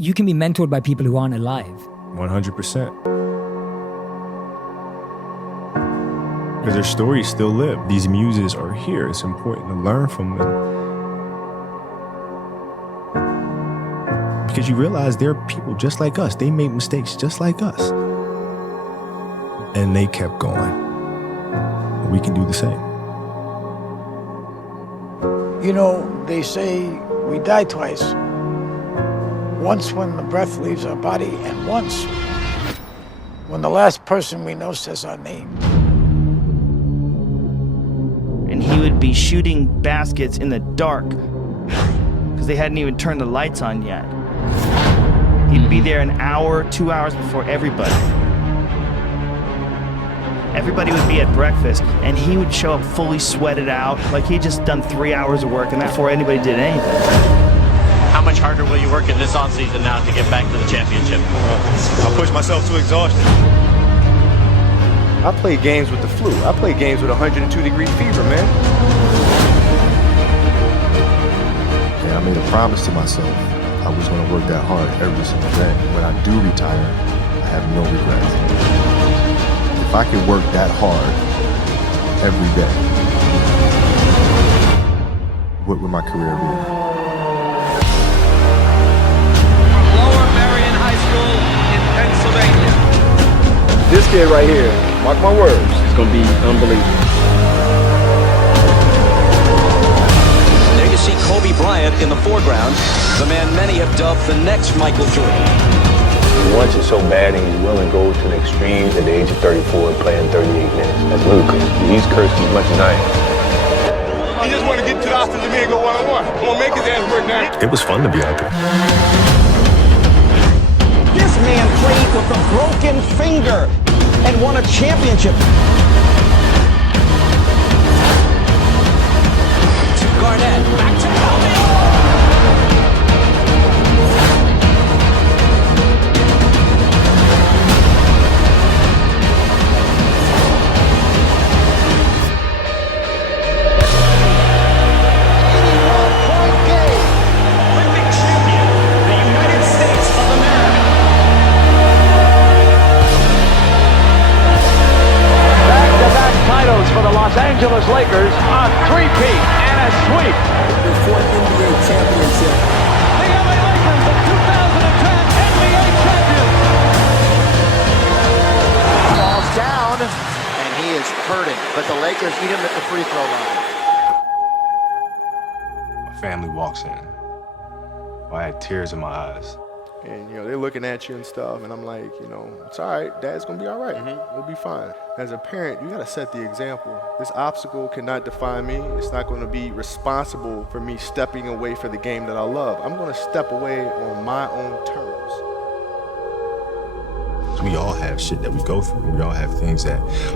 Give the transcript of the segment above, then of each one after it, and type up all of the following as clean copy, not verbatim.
you can be mentored by people who aren't alive. 100%. Because their stories still live. These muses are here. It's important to learn from them. Because you realize they're people just like us. They made mistakes just like us. And they kept going. We can do the same. You know, they say we die twice. Once when the breath leaves our body, and once when the last person we know says our name. And he would be shooting baskets in the dark because they hadn't even turned the lights on yet. He'd be there an hour, 2 hours before everybody. Everybody would be at breakfast, and he would show up fully sweated out, like he'd just done 3 hours of work, and before anybody did anything. How much harder will you work in this offseason now to get back to the championship? I push myself to exhaustion. I played games with the flu. I played games with 102-degree fever, man. Yeah, I made a promise to myself. I was going to work that hard every single day. When I do retire, I have no regrets. If I could work that hard every day, what would my career be? Lower Marion High School in Pennsylvania. This kid right here, mark my words, it's going to be unbelievable. There you see Kobe Bryant in the foreground, the man many have dubbed the next Michael Jordan. He wants it so bad and he's willing to go to the extremes at the age of 34 playing 38 minutes. That's ludicrous. He's cursed as much as I am. He just want to get to the offensive and go one-on-one. I want to make his ass work now. It was fun to be out there. This man played with a broken finger and won a championship. To Garnett, back to Kobe. For the Los Angeles Lakers, a three-peat and a sweep. The fourth NBA championship. The LA Lakers, the 2010 NBA champions. Falls down, and he is hurting. But the Lakers eat him at the free throw line. My family walks in. I had tears in my eyes. And, they're looking at you and stuff, and I'm like, it's all right. Dad's going to be all right. We'll be fine. As a parent, you got to set the example. This obstacle cannot define me. It's not going to be responsible for me stepping away for the game that I love. I'm going to step away on my own terms. We all have shit that we go through. We all have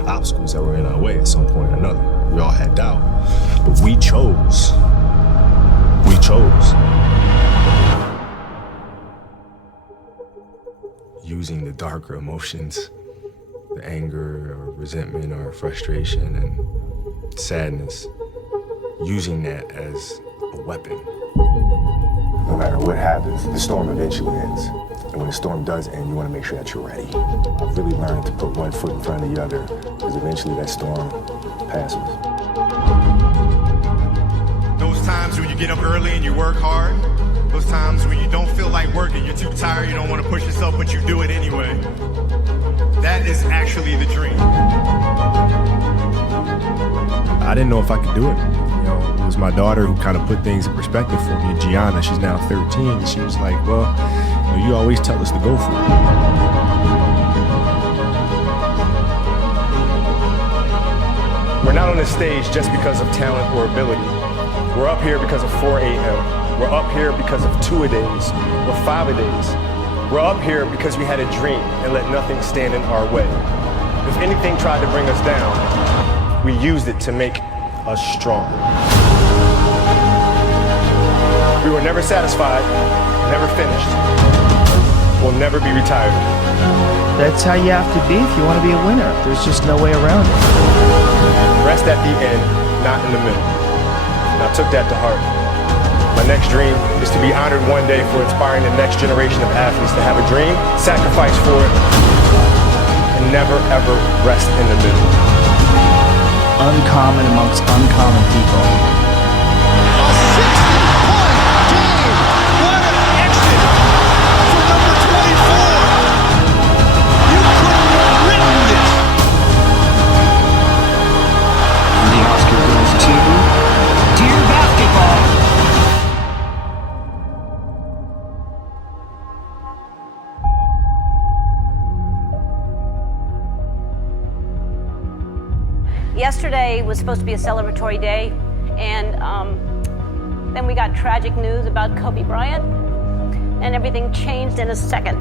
obstacles that were in our way at some point or another. We all had doubt. But we chose. Using the darker emotions, the anger or resentment or frustration and sadness, using that as a weapon. No matter what happens, the storm eventually ends. And when the storm does end, you want to make sure that you're ready. I've really learned to put one foot in front of the other, because eventually that storm passes. Those times when you get up early and you work hard, those times when you don't feel like working, you're too tired, you don't want to push yourself, but you do it anyway. That is actually the dream. I didn't know if I could do it. It was my daughter who kind of put things in perspective for me. Gianna, she's now 13, and she was like, well, you always tell us to go for it. We're not on this stage just because of talent or ability. We're up here because of 4 a.m. We're up here because of 2-a-days or 5-a-days. We're up here because we had a dream and let nothing stand in our way. If anything tried to bring us down, we used it to make us stronger. We were never satisfied, never finished. We'll never be retired. That's how you have to be if you want to be a winner. There's just no way around it. Rest at the end, not in the middle. And I took that to heart. My next dream is to be honored one day for inspiring the next generation of athletes to have a dream, sacrifice for it, and never ever rest in the middle. Uncommon amongst uncommon people. A 60-point game! What an exit for number 24! You couldn't have written this! And the Oscar goes to Dear Basketball. Yesterday was supposed to be a celebratory day, and then we got tragic news about Kobe Bryant, and everything changed in a second.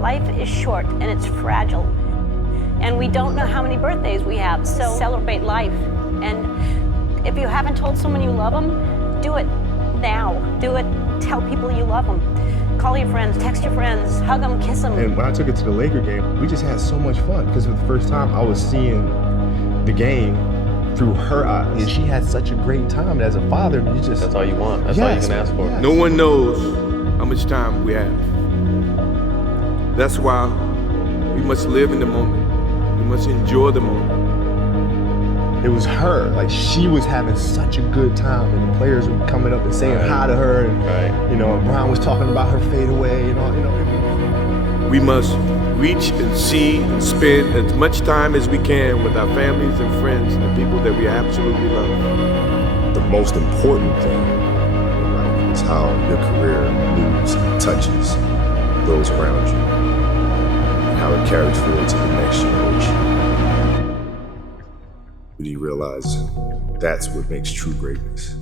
Life is short and it's fragile, and we don't know how many birthdays we have, so celebrate life. And if you haven't told someone you love them, do it now. Do it. Tell people you love them. Call your friends, text your friends, hug them, kiss them. And when I took it to the Laker game, we just had so much fun because for the first time I was seeing the game through her eyes. And she had such a great time. As a father, you just... That's all you want. That's all you can ask for. Yes. No one knows how much time we have. That's why we must live in the moment. We must enjoy the moment. It was her. Like, she was having such a good time, and the players were coming up and saying hi to her, and you know, Brian was talking about her fadeaway and all. You know, we must reach and see and spend as much time as we can with our families and friends and the people that we absolutely love. The most important thing in life is how your career moves, touches those around you, and how it carries forward to the next generation. Do you realize that's what makes true greatness?